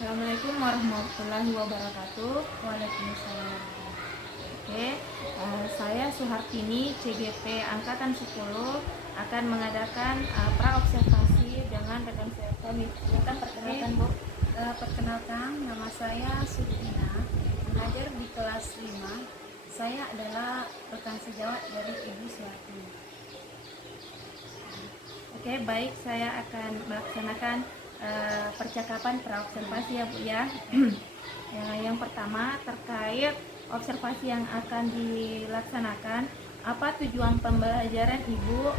Assalamualaikum warahmatullahi wabarakatuh. Waalaikumsalam. Oke, saya Suhartini, CGP Angkatan 10 akan mengadakan praobservasi dengan rekan saya kami. Silakan perkenalkan, Bu. Perkenalkan, nama saya Sutina, mengajar di kelas 5. Saya adalah rekan sejawat dari Ibu Suhartini. Oke, baik, saya akan melaksanakan percakapan praobservasi ya, Bu ya. Yang pertama terkait observasi yang akan dilaksanakan, apa tujuan pembelajaran Ibu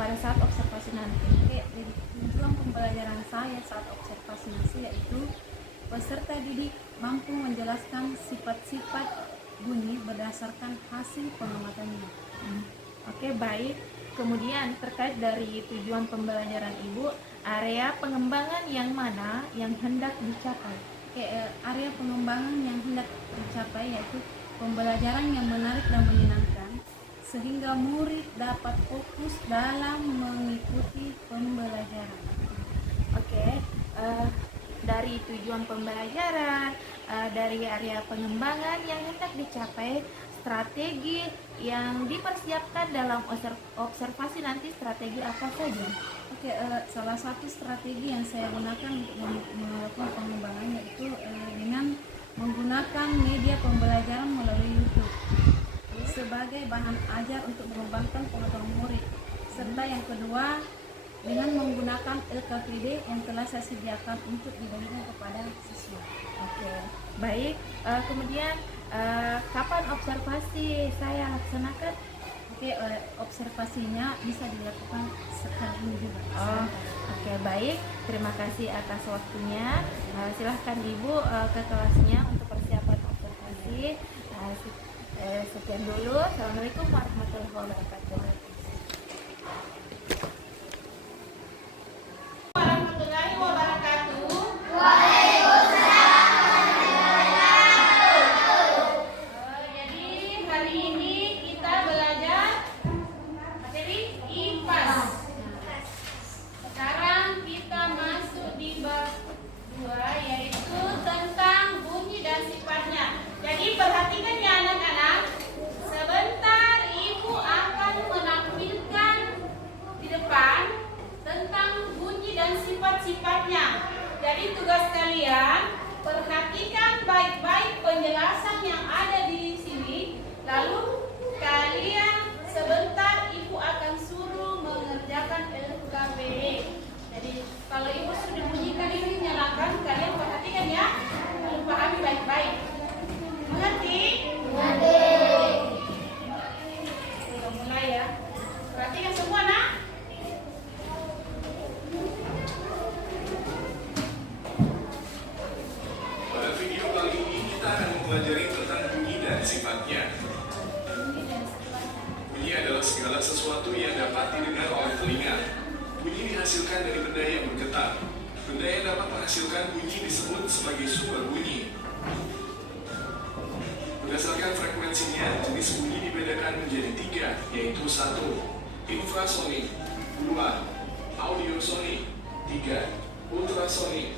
pada saat observasi nanti? Oke, jadi tujuan pembelajaran saya saat observasi nanti yaitu peserta didik mampu menjelaskan sifat-sifat bunyi berdasarkan hasil pengamatannya. Oke, baik. Kemudian terkait dari tujuan pembelajaran Ibu, area pengembangan yang mana yang hendak dicapai? Oke, area pengembangan yang hendak dicapai yaitu pembelajaran yang menarik dan menyenangkan sehingga murid dapat fokus dalam mengikuti pembelajaran. Oke, dari tujuan pembelajaran, dari area pengembangan yang hendak dicapai, strategi yang dipersiapkan dalam observasi nanti, strategi apa saja? Oke, salah satu strategi yang saya gunakan untuk melakukan pengembangan yaitu dengan menggunakan media pembelajaran melalui YouTube sebagai bahan ajar untuk mengembangkan pengetahuan murid. Serta yang kedua, dengan menggunakan LKPD yang telah saya sediakan untuk dibagikan kepada siswa. Oke, baik. Kemudian kapan observasi saya laksanakan? Oke, observasinya bisa dilakukan sekali ini juga. Oke, baik. Terima kasih atas waktunya. Silahkan Ibu ke kelasnya untuk persiapan observasi. Sekian dulu. Assalamualaikum warahmatullahi wabarakatuh. Warahmatullahi wabarakatuh. Jadi hari ini kita belajar materi IPAS. Sekarang kita masuk di bab 2 yaitu tentang bunyi dan sifatnya. Jadi perhatikan ya anak-anak. Sebentar Ibu akan menampilkan di depan tentang bunyi dan sifat-sifatnya. Jadi tugas kalian perhatikan baik-baik penjelasan yang ada di sini. Lalu kalian sebentar Ibu akan suruh mengerjakan LKPD. Jadi kalau Ibu sudah bunyikan ini nyalakan, kalian perhatikan ya. Lalu pahami baik-baik. Mengerti? Mengerti. Sudah mulai ya. Perhatikan semua nak. Pada video kali ini kita akan mempelajari tentang bunyi dan sifatnya. Bunyi adalah segala sesuatu yang dapat didengar oleh telinga. Bunyi dihasilkan dari benda yang bergetar. Benda yang dapat menghasilkan bunyi disebut sebagai sumber bunyi. Berdasarkan frekuensinya, jenis bunyi dibedakan menjadi 3, yaitu 1. Infrasonik, 2. Audiosonik, 3. Ultrasonik.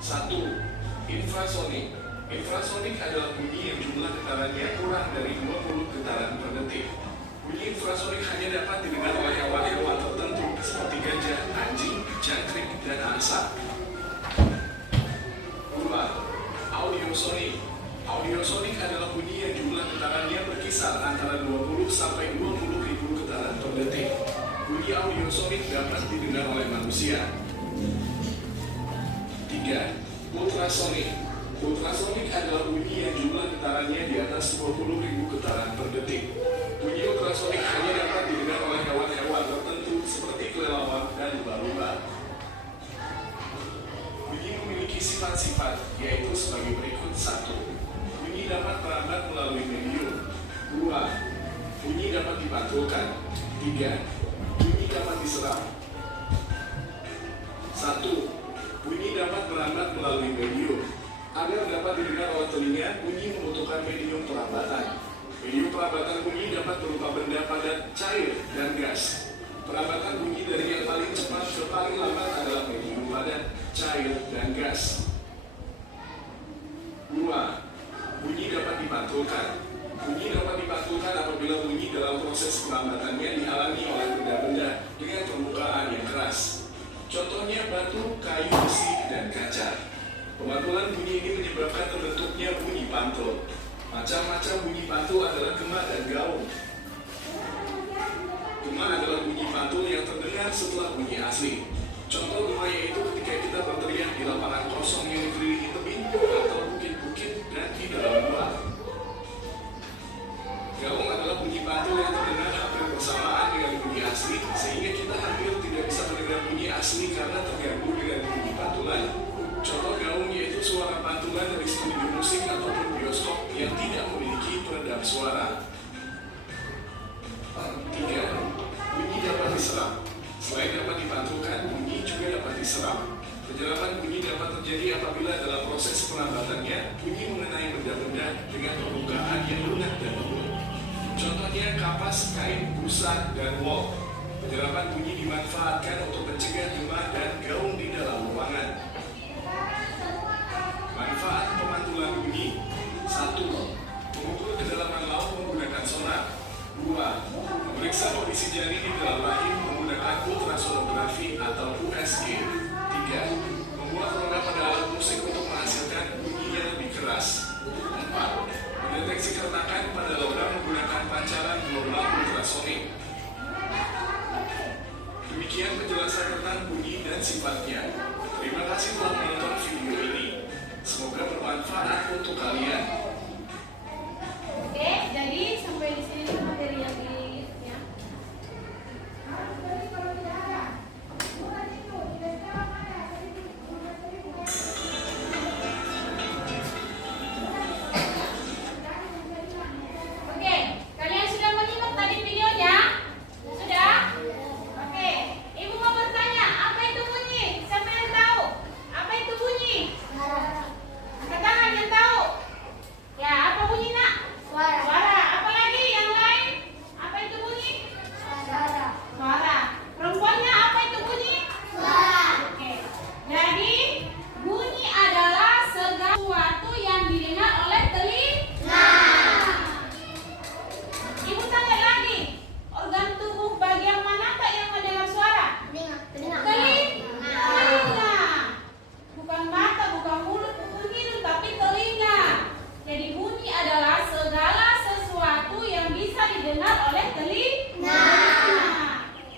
1. Infrasonik. Infrasonik adalah bunyi yang jumlah getarannya kurang dari 20 getaran per detik. Bunyi infrasonik hanya dapat didengar oleh hewan-hewan tertentu seperti gajah, anjing, jangkrik, dan angsa. 2. Audiosonik. Audiosonik adalah bunyi yang jumlah getarannya berkisar antara 20 sampai 20 ribu getaran per detik. Bunyi audiosonik dapat didengar oleh manusia. 3. Ultrasonik. Ultrasonik adalah bunyi yang jumlah getarannya di atas 20 ribu getaran per detik. Bunyi ultrasonik hanya dapat didengar oleh hewan-hewan tertentu seperti kelelawar dan lumba-lumba. Bunyi memiliki sifat-sifat, yaitu sebagai berikut. 1. Bunyi dapat merambat melalui medium. 2. Bunyi dapat dipantulkan. 3. Bunyi dapat diserap. 1. Bunyi dapat merambat melalui medium. Agar dapat didengar oleh telinga, bunyi membutuhkan medium perambatan. Medium perambatan bunyi dapat berupa benda padat, cair, dan gas. Perambatan bunyi dari yang paling cepat ke paling lambat adalah medium padat, cair, cair, dan gas. 2. Bunyi dapat dipantulkan. Bunyi dapat dipantulkan apabila bunyi dalam proses perambatannya dihalangi oleh benda-benda dengan permukaan yang keras. Contohnya batu, kayu, besi, dan kaca. Pemantulan bunyi ini menyebabkan terbentuknya bunyi pantul. Macam-macam bunyi pantul adalah gema dan gaung. Gema adalah bunyi pantul yang terdengar setelah bunyi asli. Contoh gema yaitu ketika kita berteriak di lapangan kosong yang dikelilingi tebing atau bukit-bukit dan di dalam gua. Gaung adalah bunyi pantul yang terdengar hampir bersamaan dengan bunyi asli, sehingga kita hampir tidak bisa mendengar bunyi asli karena terganggu dengan bunyi pantulan. Contoh gaung yaitu suara pantulan dari studio musik ataupun bioskop yang tidak memiliki peredam suara. 3. Bunyi dapat diserap. Selain dapat dipantulkan, bunyi juga dapat diserap. Penyerapan bunyi dapat terjadi apabila dalam proses perambatannya bunyi mengenai benda-benda dengan permukaan yang lunak dan lembut. Contohnya kapas, kain, busa, dan wol. Penyerapan bunyi dimanfaatkan untuk mencegah gema dan gaung di dalam ruangan. Manfaat pemantulan bunyi. 1. Mengukur kedalaman laut menggunakan sonar. 2. Memeriksa kondisi janin di dalam rahim menggunakan ultrasonografi atau USG. 3. Membuat rongga pada alat musik untuk menghasilkan bunyi yang lebih keras. 4. Mendeteksi keretakan pada logam menggunakan pancaran gelombang ultrasonik. Demikian penjelasan tentang bunyi dan sifatnya. Terima kasih telah menonton video ini. Semoga bermanfaat untuk kalian. Oke, jadi sampai di sini materi yang ya. Oke, kalian sudah menyimak tadi videonya? Sudah? Oke, Ibu mau bertanya, apa itu bunyi? Siapa yang tahu? Apa itu bunyi? Angkat tangan yang tahu. Ya, apa bunyi nak? Suara. Apa lagi yang lain? Apa itu bunyi? Suara. Perempuannya apa itu bunyi? Oke. Jadi bunyi adalah segala sesuatu yang didengar oleh telinga. Ibu tanya lagi, organ tubuh bagian mana tak yang mendengar suara? Telinga. Bukan mata, bukan mulut, bukan hidung, tapi telinga. Jadi bunyi adalah segala sesuatu yang bisa didengar oleh telinga.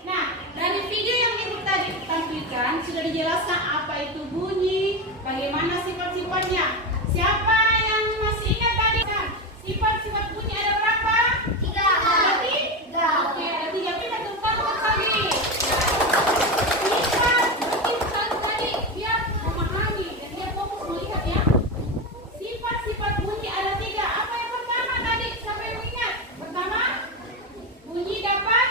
Nah, dari video yang Ibu tadi tampilkan sudah dijelaskan apa itu bunyi, bagaimana sifat-sifatnya. Siapa yang masih ingat tadi? Sifat-sifat bunyi ada berapa? 3. Berarti? Oke, ada 3. Kita tumpangkan tadi. Sifat bunyi tadi biar memahami dan dia fokus melihat ya. Sifat-sifat bunyi ada 3. Apa yang pertama tadi? Siapa yang ingat? Pertama, bunyi dapat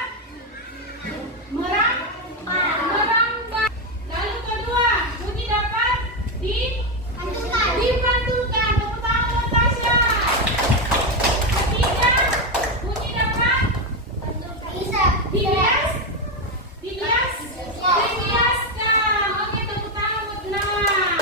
merambat. Lalu kedua, bunyi dapat dipantulkan. Tepuk tangan buat Tasya. Ketiga, bunyi dapat dibiaskan. Oke, tepuk tangan buat Gunawan.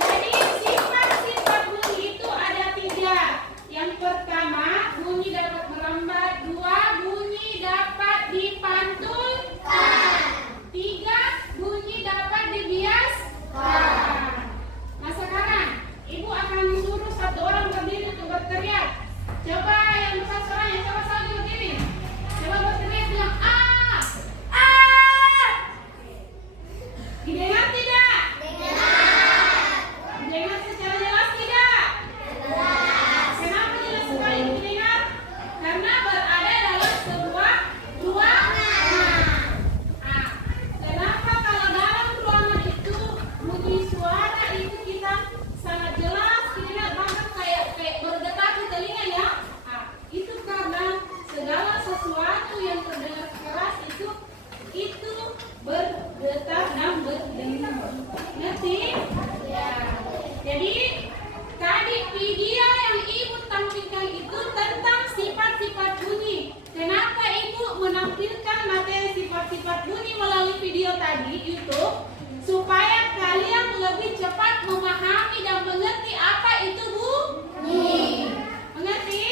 Jadi sifat-sifat bunyi itu ada 3. Yang pertama, bunyi dapat merambat. 2, bunyi dapat dipantulkan. 3, bunyi dapat dibiaskan. Nah sekarang, Ibu akan suruh satu orang berdiri untuk berteriak. Coba yang besar suaranya, coba satu berdiri. Coba berteriak bilang A. Didengar tidak? Didengar secara jelas tidak? Kenapa jelas sekali didengar? Karena berada dalam sebuah ruangan. Kenapa kalau dalam ruangan itu bunyi suara itu kita sangat jelas didengar, bahkan kayak berdetak di telinga ya? Itu karena segala sesuatu yang terdengar keras itu berdetak dan berdengung. Ngerti? Ya. Jadi tadi video yang Ibu tampilkan itu tentang sifat-sifat bunyi. Kenapa Ibu menampilkan materi sifat-sifat bunyi melalui video tadi YouTube? Supaya kalian lebih cepat memahami dan mengerti apa itu bunyi. Mengerti?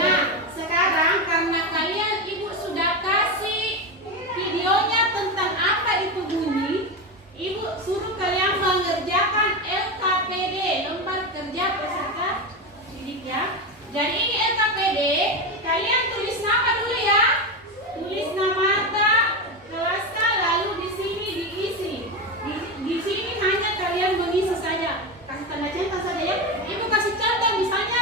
Nah, sekarang karena kalian ibu sudah kasih videonya tentang apa itu bunyi, ibu suruh kalian mengerjakan LKPD, lembar kerja peserta didik ya. Jadi ini LKPD, kalian tulis nama dulu ya. Tulis nama kelasnya, lalu di sini diisi. Di sini hanya kalian mengisi saja. Kasih tanda centang saja ya. Ibu kasih contoh misalnya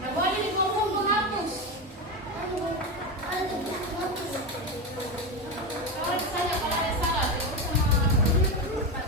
Nggak boleh ngomong menghapus. Kalau ada salah, tidak usah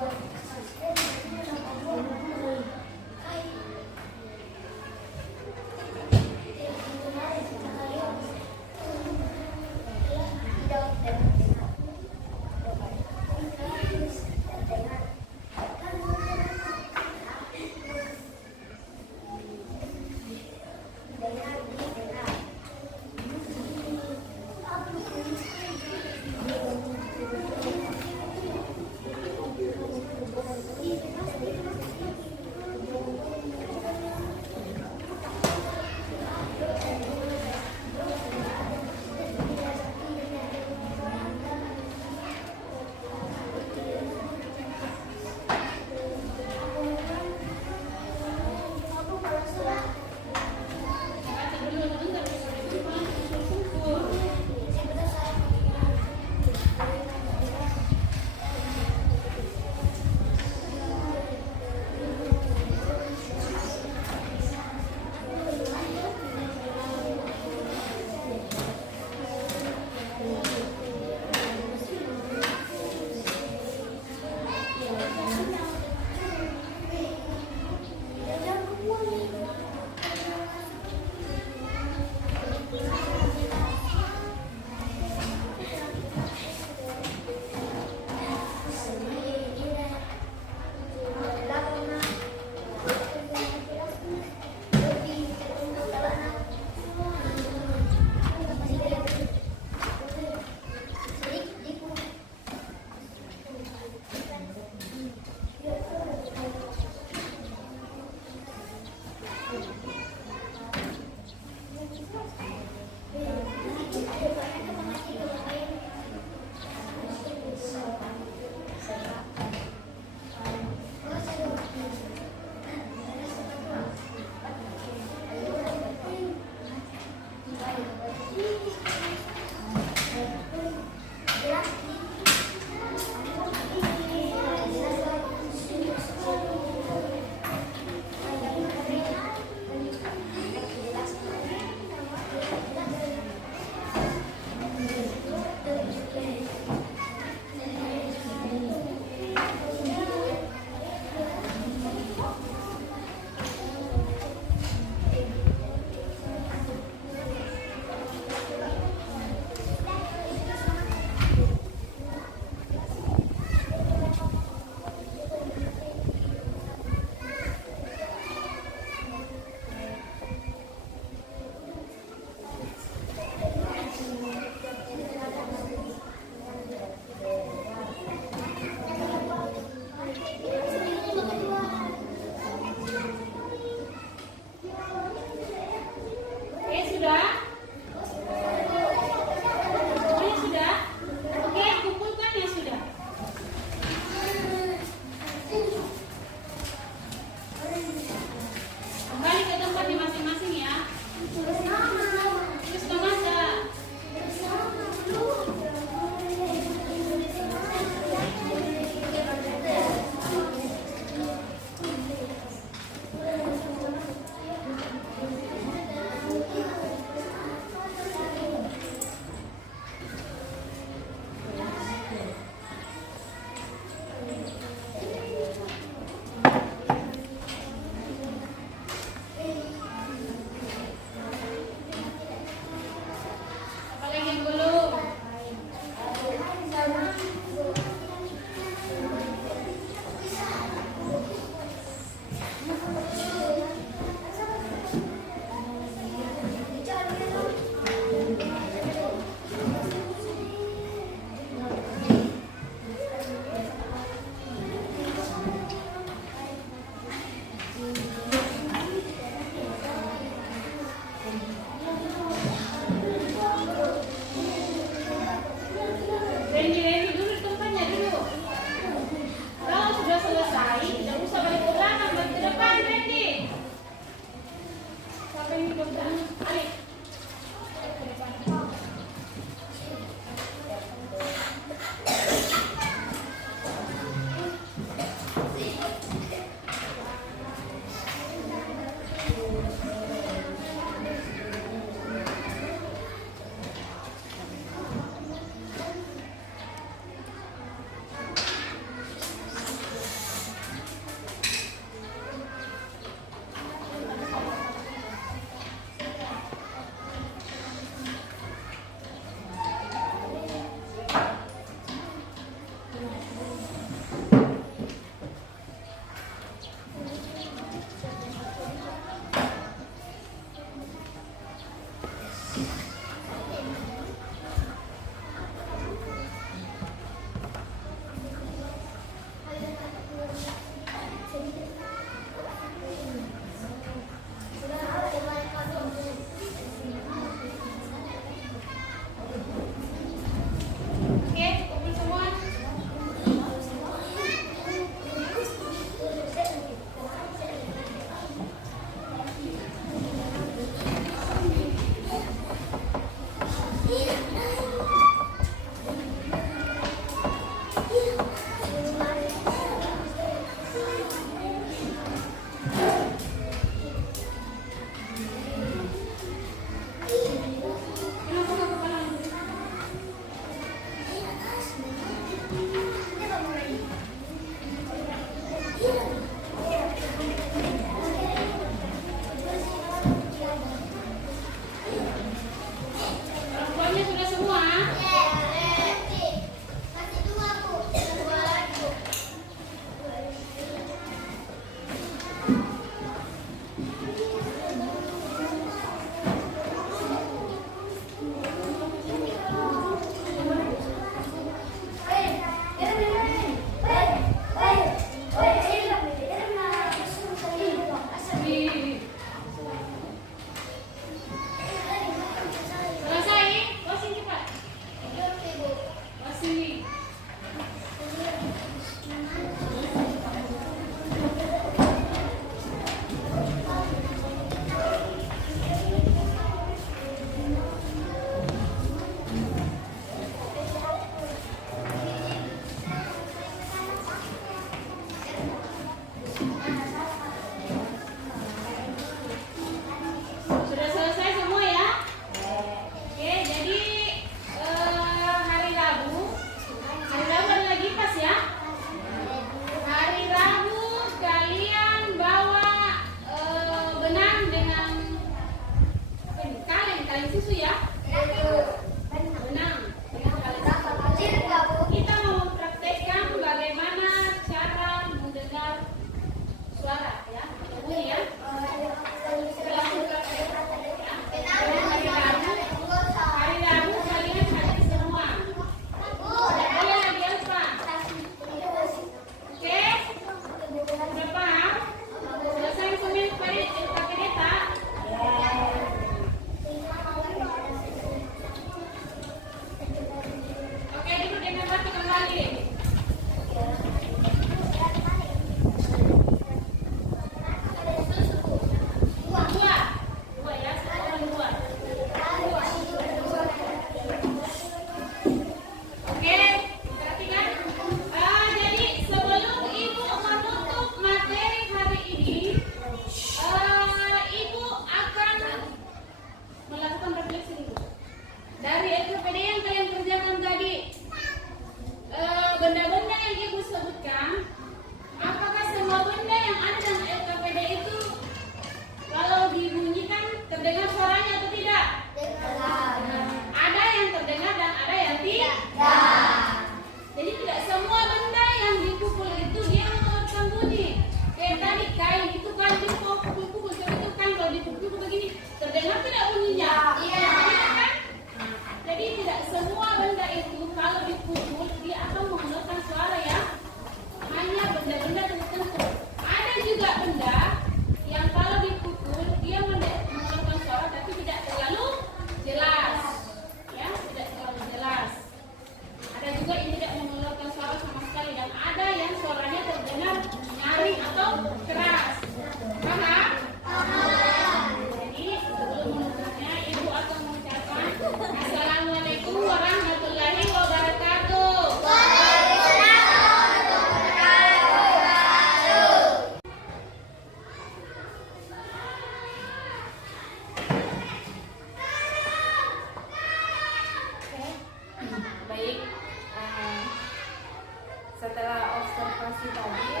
observasi tadi,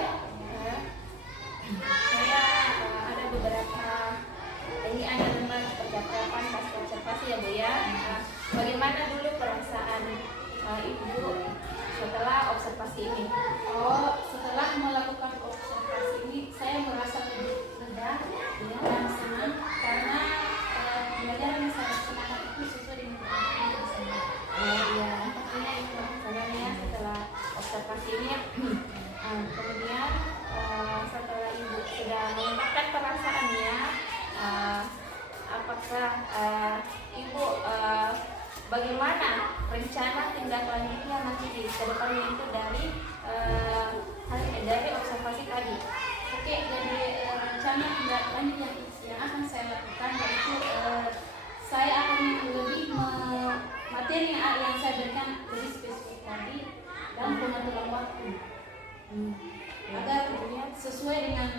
saya ada beberapa ini ada lembar percakapan pas observasi ya Bu ya. Bagaimana dulu perasaan Ibu setelah observasi ini? Oh, setelah melakukan observasi ini saya merasa lebih lega dan senang karena pembelajaran yang saya laksanakan itu sesuai dengan yang saya. Ya, pastinya itu sebenarnya setelah observasi ini. Kemudian setelah Ibu sudah mengungkapkan perasaannya, apakah Ibu bagaimana rencana tindak lanjutnya nanti di kedepannya itu dari observasi tadi? Oke, jadi rencana tindak lanjut yang akan saya lakukan yaitu saya akan lebih materi yang saya berikan lebih spesifik tadi dan pengaturan waktu agar sesuai dengan